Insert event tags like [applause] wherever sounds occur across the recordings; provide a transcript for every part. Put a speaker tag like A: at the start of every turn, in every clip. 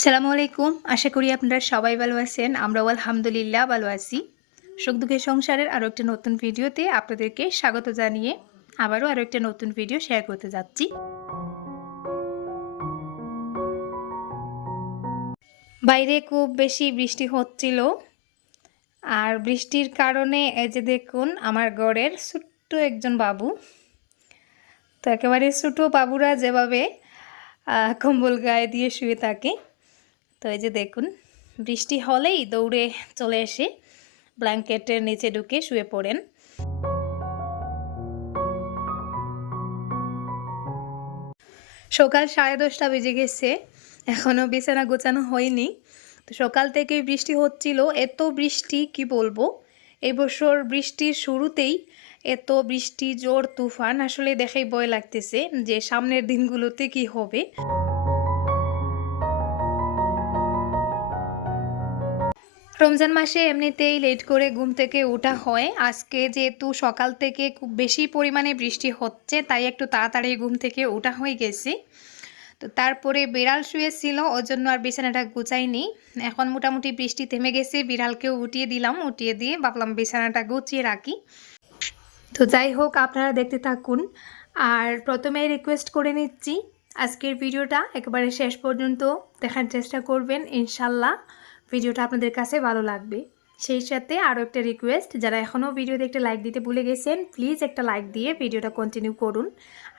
A: আসসালামু আলাইকুম আশা করি আপনারা সবাই ভালো আছেন। আমরাও আলহামদুলিল্লাহ ভালো আছি। সুখ দুঃখের সংসারের আরও একটা নতুন ভিডিওতে আপনাদেরকে স্বাগত জানিয়ে আবারও আরও একটা নতুন ভিডিও শেয়ার করতে যাচ্ছি। বাইরে খুব বেশি বৃষ্টি হচ্ছিল। আর বৃষ্টির কারণে এই যে দেখুন, আমার ঘরের ছোট্ট একজন বাবু। তো একেবারে ছোটো বাবুরা যেভাবে কম্বল গায়ে দিয়ে শুয়ে থাকে তো এই যে দেখুন, বৃষ্টি হলেই দৌড়ে চলে এসে ব্ল্যাঙ্কেটের নিচে ঢুকে শুয়ে পড়েন। সকাল সাড়ে দশটা বেজে গেছে এখনও বিছানা গোছানো হয়নি। তো সকাল থেকে বৃষ্টি হচ্ছিল, এত বৃষ্টি, কি বলব? এবছর বৃষ্টির শুরুতেই এত বৃষ্টি, জোর, তুফান, আসলে দেখেই ভয় লাগতেছে যে সামনের দিনগুলোতে কি হবে। রমজান মাসে এমনিতেই লেট করে ঘুম থেকে ওঠা হয়। আজকে যেহেতু সকাল থেকে খুব বেশি পরিমাণে বৃষ্টি হচ্ছে, তাই একটু তাড়াতাড়ি ঘুম থেকে ওঠা হয়ে গেছি। তো তারপরে বিড়াল শুয়েছিল, ওর জন্য আর বিছানাটা গুছাইনি। এখন মোটামুটি বৃষ্টি থেমে গেছে, বিড়ালকেও উঠিয়ে দিলাম, উঠিয়ে দিয়ে ভাবলাম বিছানাটা গুছিয়ে রাখি। তো যাই হোক, আপনারা দেখতে থাকুন। আর প্রথমে রিকোয়েস্ট করে নিচ্ছি, আজকের ভিডিওটা একেবারে শেষ পর্যন্ত দেখার চেষ্টা করবেন, ইনশাল্লাহ। ভিডিওটা আপনাদের কাছে ভালো লাগবে। সেই সাথে আরও একটা রিকোয়েস্ট যারা এখনও ভিডিও দেখতে লাইক দিতে ভুলে গেছেন প্লিজ একটা লাইক দিয়ে ভিডিওটা কন্টিনিউ করুন।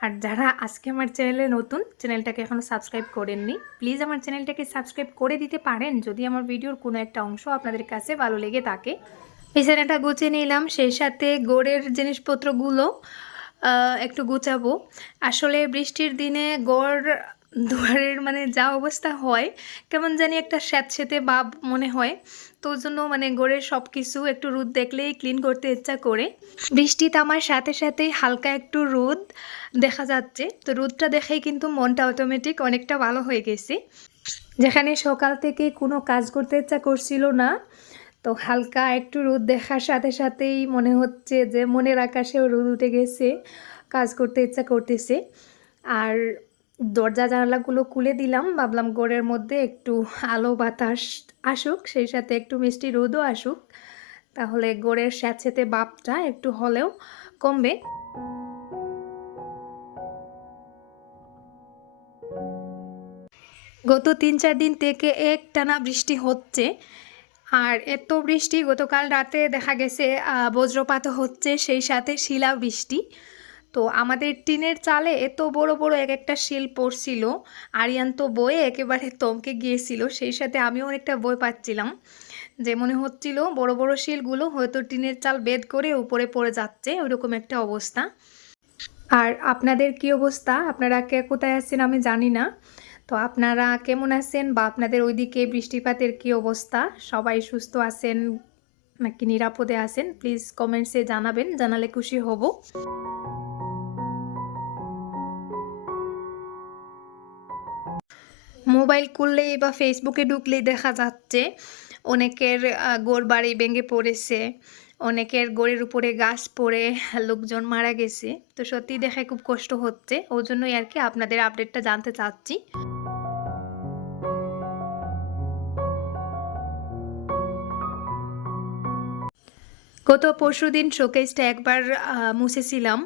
A: আর যারা আজকে আমার চ্যানেলে নতুন চ্যানেলটাকে এখনও সাবস্ক্রাইব করেননি প্লিজ আমার চ্যানেলটাকে সাবস্ক্রাইব করে দিতে পারেন, যদি আমার ভিডিওর কোনো একটা অংশ আপনাদের কাছে ভালো লেগে থাকে। বিছানাটা গুছিয়ে নিলাম, সেই সাথে গোড়ের জিনিসপত্রগুলো একটু গুছাবো। আসলে বৃষ্টির দিনে গড় দুয়ারের মানে যা অবস্থা হয়, কেমন জানি একটা স্যাঁতস্যাঁতে ভাব মনে হয়। তো জন্য মানে গড়ের সব কিছু একটু রোদ দেখলেই ক্লিন করতে ইচ্ছা করে। বৃষ্টি থামার সাথে সাথেই হালকা একটু রোদ দেখা যাচ্ছে। তো রোদটা দেখেই কিন্তু মনটা অটোমেটিক অনেকটা ভালো হয়ে গেছে। যেখানে সকাল থেকে কোনো কাজ করতে ইচ্ছা করছিল না, তো হালকা একটু রোদ দেখার সাথে সাথেই মনে হচ্ছে যে মনের আকাশেও রোদ উঠে গেছে, কাজ করতে ইচ্ছা করতেছে। আর দরজা জানালাগুলো খুলে দিলাম। ভাবলাম গোড়ের মধ্যে একটু আলো বাতাস আসুক সেই সাথে একটু মিষ্টি রোদও আসুক। তাহলে গোড়ের স্যাঁতস্যাঁতে বাপটা একটু হলেও কমবে। গত তিন চার দিন থেকে একটানা বৃষ্টি হচ্ছে আর এত বৃষ্টি গতকাল রাতে দেখা গেছে আহ, বজ্রপাতও হচ্ছে সেই সাথে শিলা বৃষ্টি তো আমাদের টিনের চালে এত বড় বড় এক একটা শিল পড়ছিল আরিয়ান তো বয়ে একেবারে তমকে গিয়েছিল, সেই সাথে আমিও অনেকটা বই পাচ্ছিলাম। যে মনে হচ্ছিল বড় বড় শিলগুলো হয়তো টিনের চাল বেদ করে উপরে পড়ে যাচ্ছে ওইরকম একটা অবস্থা। আর আপনাদের কি অবস্থা? আপনারা কে কোথায় আছেন আমি জানি না। তো আপনারা কেমন আছেন বা আপনাদের ওইদিকে বৃষ্টিপাতের কি অবস্থা? সবাই সুস্থ আছেন নাকি নিরাপদে আছেন? প্লিজ কমেন্টসে জানাবেন, জানালে খুশি হব। মোবাইল খুললেই বা ফেসবুকে ঢুকলেই দেখা যাচ্ছে, অনেকের গোড় বাড়ি ভেঙে পড়েছে, অনেকের গোড়ের উপরে গাছ পড়ে, লোকজন মারা গেছে। তো সত্যি দেখে খুব কষ্ট হচ্ছে। ওই জন্যই আর কি আপনাদের আপডেটটা জানতে চাচ্ছি। গত পরশু দিন শোকেসটা একবার মুছেছিলাম।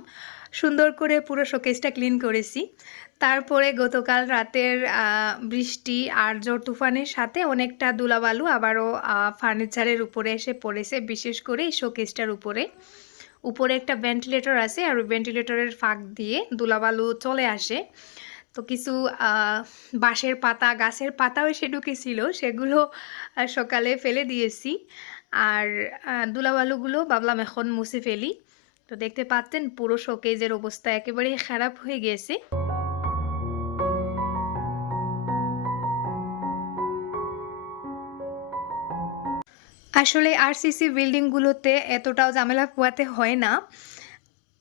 A: সুন্দর করে পুরো শোকেসটা ক্লিন করেছি। তারপরে গতকাল রাতের বৃষ্টি আর জোর তুফানের সাথে অনেকটা দুলাবালু আবারও ফার্নিচারের উপরে এসে পড়েছে। বিশেষ করে এই শোকেসটার উপরে। উপরে একটা ভেন্টিলেটর আছে আর ভেন্টিলেটরের ফাঁক দিয়ে দুলাবালু চলে আসে। তো কিছু বাঁশের পাতা, গাছের পাতাও এসে ঢুকেছিল। সেগুলো সকালে ফেলে দিয়েছি। আর আহ, ধুলাবালুগুলো ভাবলাম এখন মুছে ফেলি। তো দেখতে পাচ্ছেন পুরো শোকেজের অবস্থা একেবারেই খারাপ হয়ে গেছে। আসলে আরসিসি বিল্ডিংগুলোতে এতটাও ঝামেলা পোয়াতে হয় না।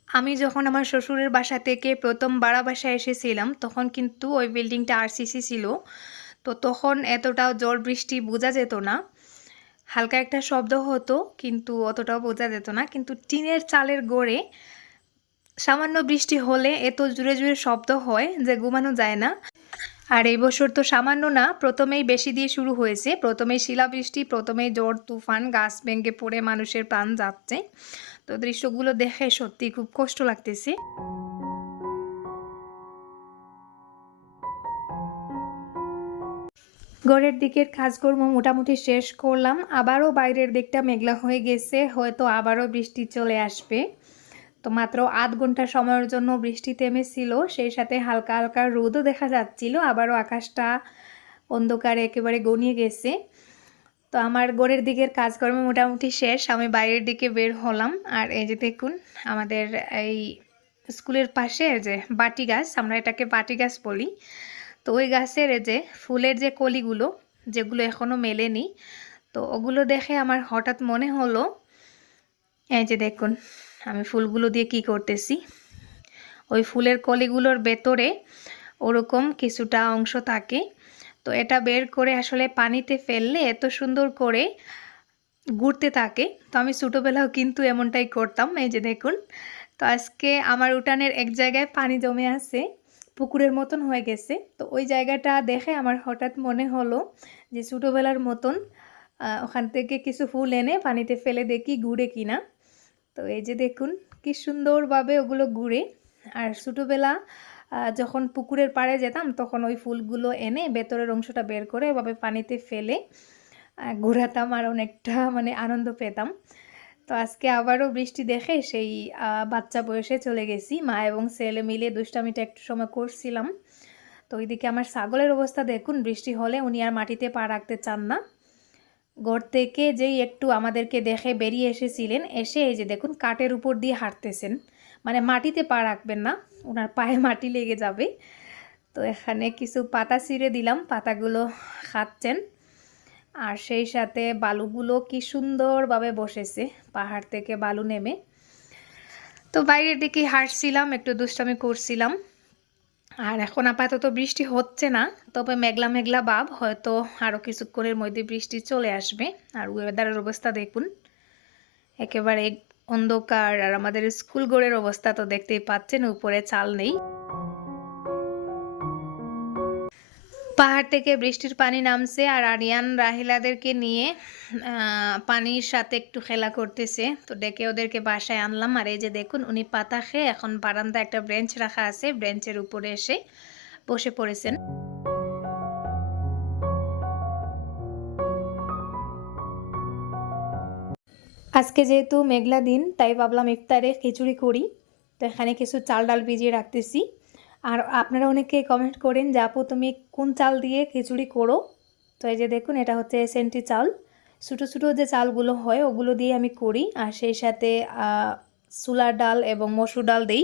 A: আমি যখন আমার শ্বশুরের বাসা থেকে প্রথম বাড়া বাসায় এসেছিলাম তখন কিন্তু ওই বিল্ডিংটা আরসিসি ছিল। তো তখন এতটাও ঝড় বৃষ্টি বোঝা যেত না। হালকা একটা শব্দ হতো, কিন্তু অতটাও বোঝা যেত না। কিন্তু টিনের চালের গড়ে সামান্য বৃষ্টি হলে এত জুড়ে জুড়ে শব্দ হয় যে ঘুমানো যায় না। আর এই বছর তো সামান্য না, প্রথমেই বেশি দিয়ে শুরু হয়েছে। প্রথমেই শিলাবৃষ্টি, প্রথমেই ঝড় তুফান, গাছ ভেঙে পড়ে মানুষের প্রাণ যাচ্ছে। তো দৃশ্যগুলো দেখে সত্যি খুব কষ্ট লাগতেছে। ঘরের দিকের কাজকর্ম মোটামুটি শেষ করলাম। আবারও বাইরের দিকটা মেঘলা হয়ে গেছে, হয়তো আবারও বৃষ্টি চলে আসবে। তো মাত্র আধ ঘণ্টা সময়ের জন্য বৃষ্টি থেমেছিল, সেই সাথে হালকা হালকা রোদও দেখা যাচ্ছিল, আবারও আকাশটা অন্ধকারে একেবারে গনিয়ে গেছে। তো আমার গোড়ের দিকের কাজকর্ম মোটামুটি শেষ, আমি বাইরের দিকে বের হলাম। আর এই যে দেখুন, আমাদের এই স্কুলের পাশে যে বাটি গাছ, আমরা এটাকে বাটি গাছ বলি। তো ওই গাছের যে ফুলের যে কলিগুলো, যেগুলো এখনও মেলেনি, তো ওগুলো দেখে আমার হঠাৎ মনে হলো, এই যে দেখুন, আমি ফুলগুলো দিয়ে কি করতেছি। ওই ফুলের কলিগুলোর ভেতরে ওরকম কিছুটা অংশ থাকে, তো এটা বের করে আসলে পানিতে ফেললে এত সুন্দর করে ঘুরতে থাকে। তো আমি ছোটোবেলাও কিন্তু এমনটাই করতাম, এই যে দেখুন। তো আজকে আমার উঠানের এক জায়গায় পানি জমে আছে। পুকুরের মতন হয়ে গেছে। তো ওই জায়গাটা দেখে আমার হঠাৎ মনে হলো যে ছোটোবেলার মতন ওখান থেকে কিছু ফুল এনে পানিতে ফেলে দেখি ঘুরে কিনা। তো এই যে দেখুন, কি সুন্দরভাবে ওগুলো ঘুরে। আর ছোটোবেলা যখন পুকুরের পাড়ে যেতাম, তখন ওই ফুলগুলো এনে ভেতরের অংশটা বের করে এভাবে পানিতে ফেলে ঘোরাতাম আর অনেকটা মানে আনন্দ পেতাম। তো আজকে আবারও বৃষ্টি দেখে সেই বাচ্চা বয়সে চলে গেছি, মা এবং ছেলে মিলে দুষ্টামিটা একটু সময় করছিলাম। তো ওইদিকে আমার ছাগলের অবস্থা দেখুন, বৃষ্টি হলে উনি আর মাটিতে পা রাখতে চান না। ঘর থেকে যেই একটু আমাদেরকে দেখে বেরিয়ে এসেছিলেন, এসে এই যে দেখুন কাঠের উপর দিয়ে হাঁটতেছেন। মানে মাটিতে পা রাখবেন না ওনার পায়ে মাটি লেগে যাবে। তো এখানে কিছু পাতা ছিঁড়ে দিলাম, পাতাগুলো খাচ্ছেন আর সেই সাথে বালুগুলো কি সুন্দরভাবে বসেছে পাহাড় থেকে বালু নেমে। তো বাইরের দিকে হাঁটছিলাম, একটু দুষ্টামি করছিলাম। আর এখন আপাতত বৃষ্টি হচ্ছে না, তবে মেঘলা মেঘলা ভাব হয়তো আরও কিছুক্ষণের মধ্যে বৃষ্টি চলে আসবে। আর ওয়েদারের অবস্থা দেখুন, একেবারে অন্ধকার। আর আমাদের স্কুল ঘরের অবস্থা তো দেখতেই পাচ্ছেন, উপরে চাল নেই। পাহাড় থেকে বৃষ্টির পানি নামছে আর আরিয়ান রাহিলাদেরকে নিয়ে পানির সাথে একটু খেলা করতেছে। তো ডেকে ওদেরকে বাসায় আনলাম। আর এই যে দেখুন, উনি পাতা খেয়ে এখন বারান্দা একটা ব্রেঞ্চ রাখা আছে, ব্রেঞ্চের উপরে এসে বসে পড়েছেন। আজকে যেহেতু মেঘলা দিন, তাই ভাবলাম ইফতারে খিচুড়ি করি। তো এখানে কিছু চাল ডাল ভিজিয়ে রাখতেছি। আর আপনারা অনেকে কমেন্ট করেন যে, আপু, তুমি কোন চাল দিয়ে খিচুড়ি করো? তো এই যে দেখুন, এটা হচ্ছে এসএনটি চাল। ছোটো ছোটো যে চালগুলো হয়, ওগুলো দিয়ে আমি করি। আর সেই সাথে ছোলার ডাল এবং মসুর ডাল দিই।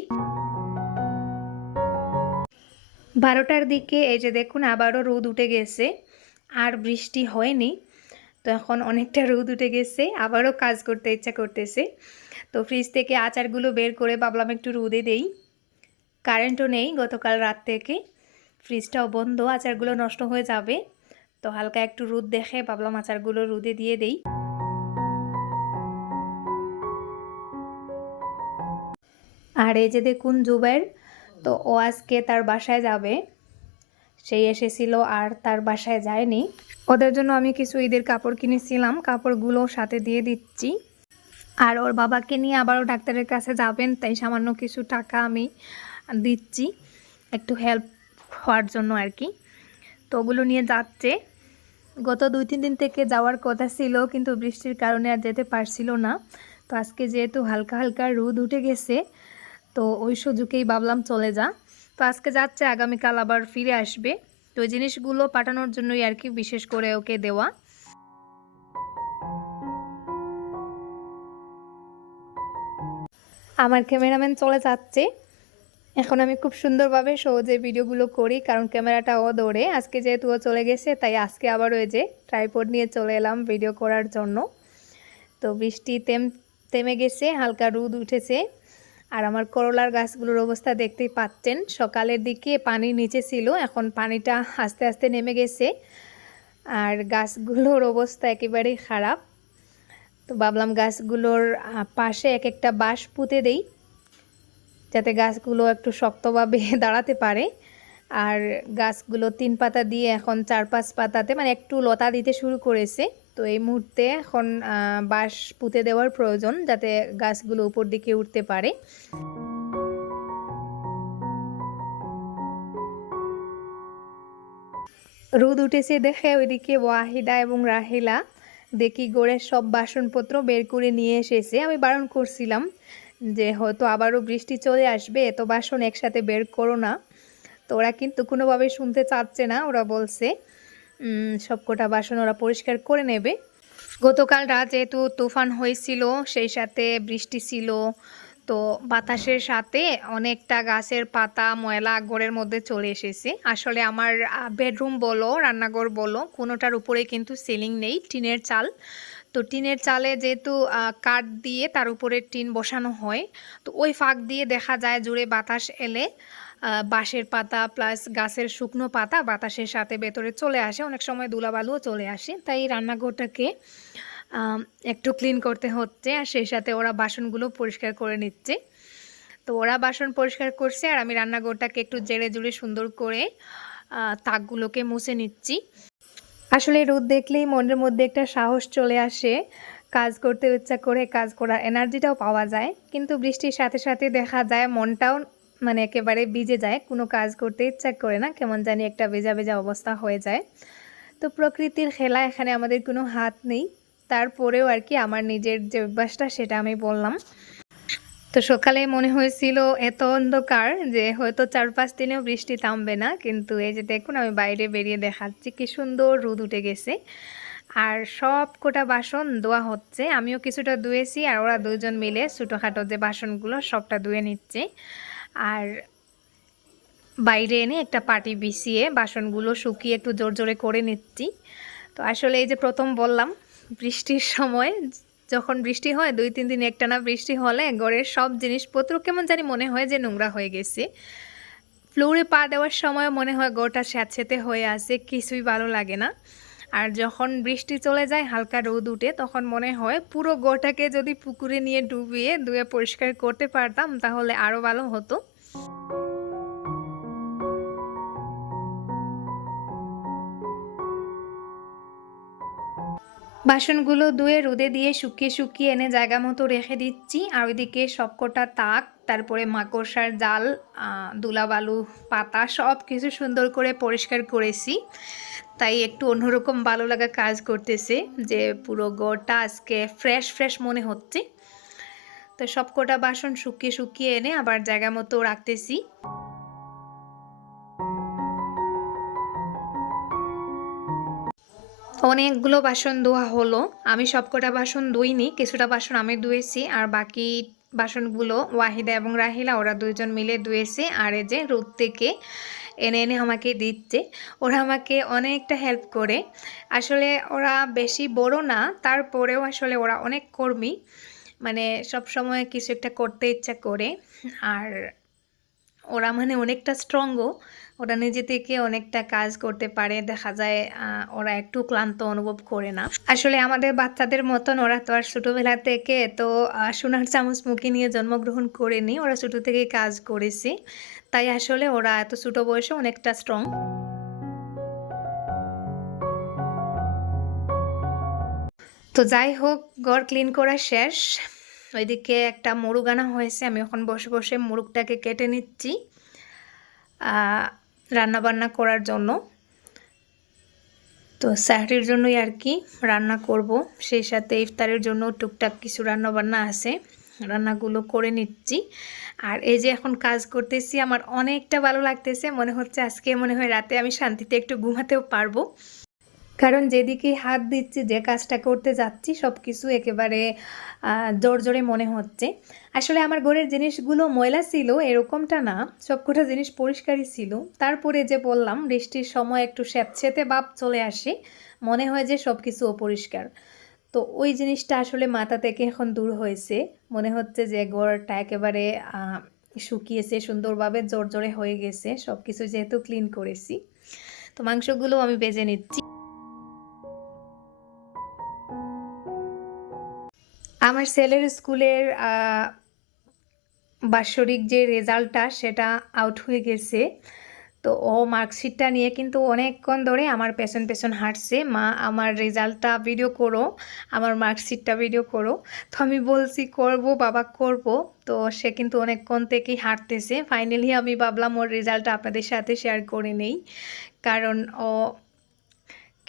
A: বারোটার দিকে এই যে দেখুন, আবারও রোদ উঠে গেছে। আর বৃষ্টি হয়নি। তো এখন অনেকটা রোদ উঠে গেছে। আবারও কাজ করতে ইচ্ছা করতেছে। তো ফ্রিজ থেকে আচারগুলো বের করে ভাবলাম একটু রোদে দেই। কারেন্টও নেই গতকাল রাত থেকে। ফ্রিজটাও বন্ধ, আচারগুলো নষ্ট হয়ে যাবে। তো হালকা একটু রোদ দেখে ভাবলাম আচারগুলো রোদে দিয়ে দেই। আর এই যে দেখুন জুবের তো ও আজকে তার বাসায় যাবে। সেই এসেছিল আর তার বাসায় যায়নি। ওদের জন্য আমি কিছু ঈদের কাপড় কিনেছিলাম, কাপড়গুলো সাথে দিয়ে দিচ্ছি। আর ওর বাবাকে নিয়ে আবারও ডাক্তারের কাছে যাবেন, তাই সামান্য কিছু টাকা আমি দিচ্ছি একটু হেল্প হওয়ার জন্য আর কি। তো ওগুলো নিয়ে যাচ্ছে। গত দুই, তিন দিন থেকে যাওয়ার কথা ছিল, কিন্তু বৃষ্টির কারণে আর যেতে পারছিল না। তো আজকে যেহেতু হালকা হালকা রোদ উঠে গেছে, তো ওই সুযোগেই ভাবলাম চলে যা। তো আজকে যাচ্ছে, আগামীকাল আবার ফিরে আসবে। তো জিনিসগুলো পাঠানোর জন্যই আর কি বিশেষ করে ওকে দেওয়া। আমার ক্যামেরাম্যান চলে যাচ্ছে। এখন আমি খুব সুন্দরভাবে সহজে ভিডিওগুলো করি, কারণ ক্যামেরাটা ও দৌড়ে। আজকে যেহেতু ও চলে গেছে, তাই আজকে আবার ওই যে ট্রাইপড নিয়ে চলে এলাম ভিডিও করার জন্য। তো বৃষ্টি তেম, থেমে গেছে, হালকা রোদ উঠেছে। আর আমার করলার গাছগুলোর অবস্থা দেখতেই পাচ্ছেন। সকালের দিকে পানি নিচে ছিল, এখন পানিটা আস্তে আস্তে নেমে গেছে। আর গাছগুলোর অবস্থা একেবারেই খারাপ। তো ভাবলাম গাছগুলোর পাশে এক একটা বাঁশ পুঁতে দেই। যাতে গাছগুলো একটু শক্তভাবে [laughs] দাঁড়াতে পারে। আর গাছগুলো তিন পাতা দিয়ে এখন চার পাঁচ পাতাতে মানে একটু লতা দিতে শুরু করেছে। তো এই মুহূর্তে এখন বাঁশ পুঁতে দেওয়ার প্রয়োজন যাতে গাছগুলো উপর দিকে উঠতে পারে। রোদ উঠেছে দেখে ওইদিকে ওয়াহিদা এবং রাহিলা দেখি গড়ের সব বাসনপত্র বের করে নিয়ে এসেছে। আমি বারণ করছিলাম যে হয়তো আবারও বৃষ্টি চলে আসবে, এত বাসন একসাথে বের করো না। তো ওরা কিন্তু কোনোভাবে শুনতে চাচ্ছে না, ওরা বলছে সবকটা বাসন ওরা পরিষ্কার করে নেবে। গতকাল রাত যেহেতু তুফান হয়েছিল, সেই সাথে বৃষ্টি ছিল, তো বাতাসের সাথে অনেকটা গাছের পাতা, ময়লা ঘরের মধ্যে চলে এসেছে। আসলে আমার বেডরুম বলো, রান্নাঘর বলো, কোনোটার উপরে কিন্তু সিলিং নেই, টিনের চাল। তো টিনের চালে যেহেতু কাঠ দিয়ে তার উপরে টিন বসানো হয়, তো ওই ফাঁক দিয়ে দেখা যায় জুড়ে বাতাস এলে বাঁশের পাতা প্লাস গাছের শুকনো পাতা বাতাসের সাথে ভেতরে চলে আসে। অনেক সময় ধুলাবালুও চলে আসে। তাই রান্নাঘরটাকে একটু ক্লিন করতে হচ্ছে আর সেই সাথে ওরা বাসনগুলো পরিষ্কার করে নিচ্ছে। তো ওরা বাসন পরিষ্কার করছে আর আমি রান্নাঘরটাকে একটু জেড়ে জুড়ে সুন্দর করে তাকগুলোকে মুছে নিচ্ছি। আসলে রোদ দেখলেই মনের মধ্যে একটা সাহস চলে আসে। কাজ করতে ইচ্ছা করে কাজ করার এনার্জিটাও পাওয়া যায়। কিন্তু বৃষ্টির সাথে সাথে দেখা যায় মনটাও মানে একেবারে ভিজে যায়। কোনো কাজ করতে ইচ্ছা করে না, কেমন জানি একটা ভেজা ভেজা অবস্থা হয়ে যায়। তো প্রকৃতির খেলা এখানে আমাদের কোনো হাত নেই। তারপরেও আর কি আমার নিজের যে অভ্যাসটা সেটা আমি বললাম। তো সকালে মনে হয়েছিল এত অন্ধকার যে হয়তো চার পাঁচ দিনেও বৃষ্টি থামবে না, কিন্তু এই যে দেখুন আমি বাইরে বেরিয়ে দেখাচ্ছি, কি সুন্দর রোদ উঠে গেছে। আর সব কোটা বাসন ধোয়া হচ্ছে, আমিও কিছুটা ধুয়েছি আর ওরা দুজন মিলে ছোটোখাটো যে বাসনগুলো সবটা ধুয়ে নিচ্ছে। আর বাইরে এনে একটা পাটি বিছিয়ে বাসনগুলো শুকিয়ে একটু জোর জোরে করে নিচ্ছি। তো আসলে এই যে প্রথম বললাম বৃষ্টির সময় যখন বৃষ্টি হয়, দুই, তিন দিন একটানা বৃষ্টি হলে ঘরের সব জিনিসপত্র কেমন জানি মনে হয় যে নোংরা হয়ে গেছে। ফ্লোরে পা দেওয়ার সময় মনে হয় গোটা স্যাঁতসেতে হয়ে আছে, কিছুই ভালো লাগে না। আর যখন বৃষ্টি চলে যায়, হালকা রোদ উঠে, তখন মনে হয় পুরো গোটাকে যদি পুকুরে নিয়ে ডুবিয়ে ধুয়ে পরিষ্কার করতে পারতাম, তাহলে আরও ভালো হতো। বাসনগুলো ধুয়ে রোদে দিয়ে শুকিয়ে শুকিয়ে এনে জায়গা মতো রেখে দিচ্ছি। আর ওইদিকে সবকটা তাক, তারপরে মাকড়সার জাল দুলাবালু পাতা সব কিছু সুন্দর করে পরিষ্কার করেছি। তাই একটু অন্যরকম ভালো লাগা কাজ করতেছে যে পুরো গড়টা আজকে ফ্রেশ ফ্রেশ মনে হচ্ছে। তো সবকটা বাসন শুকিয়ে শুকিয়ে এনে আবার জায়গা মতো রাখতেছি। অনেকগুলো বাসন ধোয়া হলো। আমি সবকটা বাসন ধুইনি, কিছুটা বাসন আমি ধুয়েছি আর বাকি বাসনগুলো ওয়াহিদা এবং রাহিলা, ওরা দুইজন মিলে ধুয়েছে। আর এই যে রোদ থেকে এনে এনে আমাকে দিচ্ছে। ওরা আমাকে অনেকটা হেল্প করে। আসলে ওরা বেশি বড় না, তারপরেও আসলে ওরা অনেক কর্মী। মানে সব সময় কিছু একটা করতে ইচ্ছা করে। আর ওরা মানে অনেকটা স্ট্রংও ওরা নিজে থেকে অনেকটা কাজ করতে পারে। দেখা যায় ওরা একটু ক্লান্ত অনুভব করে না। আসলে আমাদের বাচ্চাদের মতন ওরা তো আর ছোটোবেলা থেকে তো সোনার চামচ মুখে নিয়ে জন্মগ্রহণ করেনি। ওরা ছোটো থেকেই কাজ করেছি। তাই আসলে ওরা এত ছোটো বয়সে অনেকটা স্ট্রং তো যাই হোক, ঘর ক্লিন করা শেষ। ওইদিকে একটা মুরুগ আনা হয়েছে। আমি এখন বসে বসে মুরুগটাকে কেটে নিচ্ছি। রান্না বান্না করার জন্য। তো স্যাটারির জন্যই আর কি রান্না করব। সেই সাথে ইফতারের জন্য টুকটাক কিছু রান্না বান্না আছে। রান্নাগুলো করে নিচ্ছি। আর এই যে এখন কাজ করতেছি, আমার অনেকটা ভালো লাগতেছে। মনে হচ্ছে আজকে মনে হয় রাতে আমি শান্তিতে একটু ঘুমাতেও পারব। কারণ যেদিকে হাত দিচ্ছি, যে কাজটা করতে যাচ্ছি সব কিছু একেবারে জোর জোরে মনে হচ্ছে। আসলে আমার ঘরের জিনিসগুলো ময়লা ছিল, এরকমটা না। সবকটা জিনিস পরিষ্কারই ছিল। তারপরে যে বললাম, বৃষ্টির সময় একটু স্যাঁতস্যাঁতে ভাব চলে আসে। মনে হয় যে সব কিছু অপরিষ্কার। তো ওই জিনিসটা আসলে মাথা থেকে এখন দূর হয়েছে। মনে হচ্ছে যে ঘরটা একেবারে শুকিয়েছে, সুন্দরভাবে জোর হয়ে গেছে। সব কিছু যেহেতু ক্লিন করেছি। তো মাংসগুলো আমি বেজে নিচ্ছি। আমার ছেলের স্কুলের বাৎসরিক যে রেজাল্টটা সেটা আউট হয়ে গেছে। তো ও মার্কশিটটা নিয়ে কিন্তু অনেকক্ষণ ধরে আমার পেছন পেছন হাঁটছে। মা, আমার রেজাল্টটা ভিডিও করো, আমার মার্কশিটটা ভিডিও করো। তো আমি বলছি, করব বাবা, করব। তো সে কিন্তু অনেকক্ষণ থেকেই হাঁটতেছে। ফাইনালি আমি ভাবলাম ওর রেজাল্টটা আপনাদের সাথে শেয়ার করে নেই। কারণ ও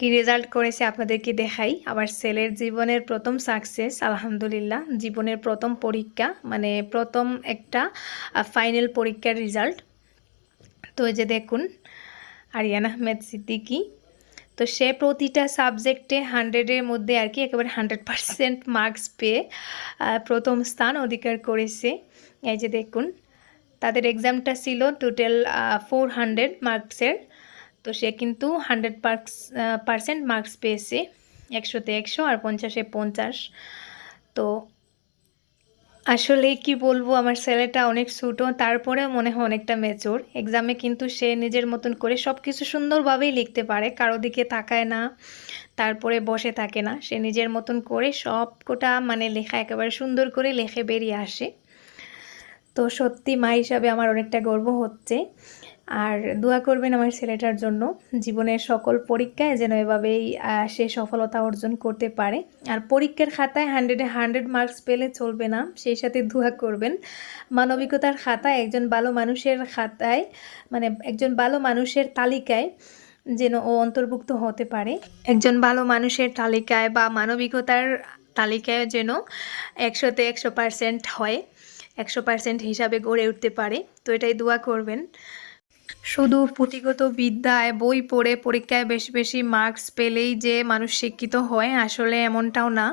A: কি রেজাল্ট করেছে আপনাদেরকে দেখাই। আমার ছেলের জীবনের প্রথম সাকসেস আলহামদুলিল্লাহ, জীবনের প্রথম পরীক্ষা মানে প্রথম একটা ফাইনাল পরীক্ষার রেজাল্ট তো এই যে দেখুন, আরিয়ান আহমেদ সিদ্দিকি। তো সে প্রতিটা সাবজেক্টে হান্ড্রেডের মধ্যে আর কি একেবারে হান্ড্রেড পারসেন্ট মার্কস পেয়ে প্রথম স্থান অধিকার করেছে। এই যে দেখুন, তাদের এক্সামটা ছিল টোটাল ফোর হান্ড্রেড মার্কসের তো সে কিন্তু হান্ড্রেড মার্কস পারসেন্ট মার্কস পেয়েছে। একশোতে একশো আর পঞ্চাশে পঞ্চাশ। তো আসলে কি বলব, আমার ছেলেটা অনেক ছোটো, তারপরেও মনে হয় অনেকটা মেচোর এক্সামে কিন্তু সে নিজের মতন করে সব কিছু সুন্দরভাবেই লিখতে পারে, কারও দিকে তাকায় না, তারপরে বসে থাকে না। সে নিজের মতন করে সব কোটা মানে লেখা একেবারে সুন্দর করে লেখে বেরিয়ে আসে। তো সত্যি মা হিসাবে আমার অনেকটা গর্ব হচ্ছে। আর দোয়া করবেন আমার ছেলেটার জন্য। জীবনের সকল পরীক্ষায় যেন এভাবেই সে সফলতা অর্জন করতে পারে। আর পরীক্ষার খাতায় হান্ড্রেডে হান্ড্রেড মার্কস পেলে চলবে না, সেই সাথে দোয়া করবেন। মানবিকতার খাতায় একজন ভালো মানুষের খাতায় মানে একজন ভালো মানুষের তালিকায় যেন ও অন্তর্ভুক্ত হতে পারে। একজন ভালো মানুষের তালিকায় বা মানবিকতার তালিকায় যেন একশোতে একশো পার্সেন্ট হয়, একশো পার্সেন্ট হিসাবে গড়ে উঠতে পারে। তো এটাই দোয়া করবেন। শুধু পুঁথিগত বিদ্যায় বই পড়ে পরীক্ষায় বেশি বেশি মার্কস পেলেই যে মানুষ শিক্ষিত হয়, আসলে এমনটাও না।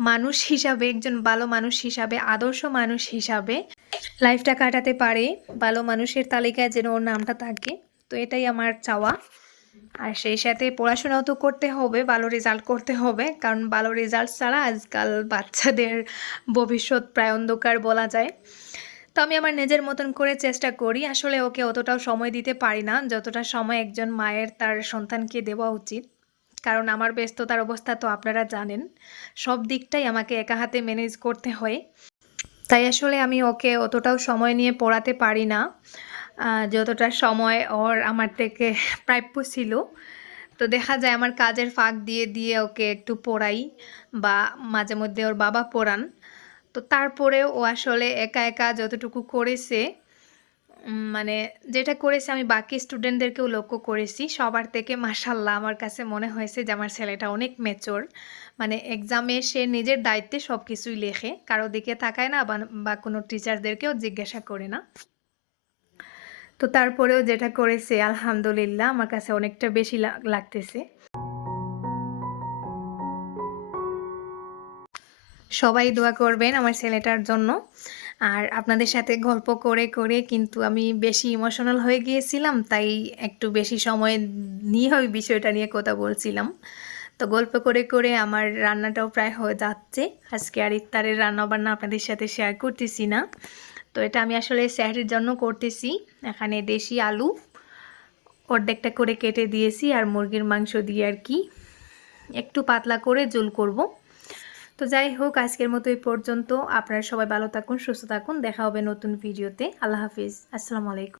A: মানুষ হিসাবে, একজন ভালো মানুষ হিসাবে, আদর্শ মানুষ হিসাবে লাইফটা কাটাতে পারে। ভালো মানুষের তালিকায় যেন ওর নামটা থাকে, তো এটাই আমার চাওয়া। আর সেই সাথে পড়াশোনাও তো করতে হবে, ভালো রেজাল্ট করতে হবে, কারণ ভালো রেজাল্ট ছাড়া আজকাল বাচ্চাদের ভবিষ্যৎ প্রায় অন্ধকার বলা যায়। আমি আমার নিজের মতন করে চেষ্টা করি। আসলে ওকে অতটাও সময় দিতে পারি না। যতটা সময় একজন মায়ের তার সন্তানকে দেওয়া উচিত। কারণ আমার ব্যস্ততার অবস্থা তো আপনারা জানেন। সব দিকটাই আমাকে একা হাতে ম্যানেজ করতে হয়। তাই আসলে আমি ওকে অতটাও সময় নিয়ে পড়াতে পারি না। যতটা সময় ওর আমার থেকে প্রাপ্য ছিল। তো দেখা যায় আমার কাজের ফাঁক দিয়ে দিয়ে ওকে একটু পড়াই বা মাঝে মধ্যে ওর বাবা পড়ান। তো তারপরেও ও আসলে একা একা যতটুকু করেছে মানে যেটা করেছে আমি বাকি স্টুডেন্টদেরকেও লক্ষ্য করেছি। সবার থেকে মাসাল্লাহ আমার কাছে মনে হয়েছে যে আমার ছেলেটা অনেক মেচোর মানে এক্সামে সে নিজের দায়িত্বে সব কিছুই লেখে, কারও দিকে তাকায় না বা কোনো টিচারদেরকেও জিজ্ঞাসা করে না। তো তারপরেও যেটা করেছে, আলহামদুলিল্লাহ আমার কাছে অনেকটা বেশি লাগ- লাগতেছে। সবাই দোয়া করবেন আমার ছেলেটার জন্য। আর আপনাদের সাথে গল্প করে করে কিন্তু আমি বেশি ইমোশনাল হয়ে গিয়েছিলাম, তাই একটু বেশি সময় নিয়ে ওই বিষয়টা নিয়ে কথা বলছিলাম। তো গল্প করে করে আমার রান্নাটাও প্রায় হয়ে যাচ্ছে। আজকে আর ইফতারের রান্না বান্না আপনাদের সাথে শেয়ার করতেছি না। তো এটা আমি আসলে স্যারের জন্য করতেছি। এখানে দেশি আলু অর্ধেকটা করে কেটে দিয়েছি, আর মুরগির মাংস দিয়ে আর কি। একটু পাতলা করে জোল করব। তো যাই হোক, আজকের মতো এই পর্যন্ত। আপনারা সবাই ভালো থাকুন, সুস্থ থাকুন। দেখা হবে নতুন ভিডিওতে। আল্লাহ হাফিজ। আসসালামু আলাইকুম।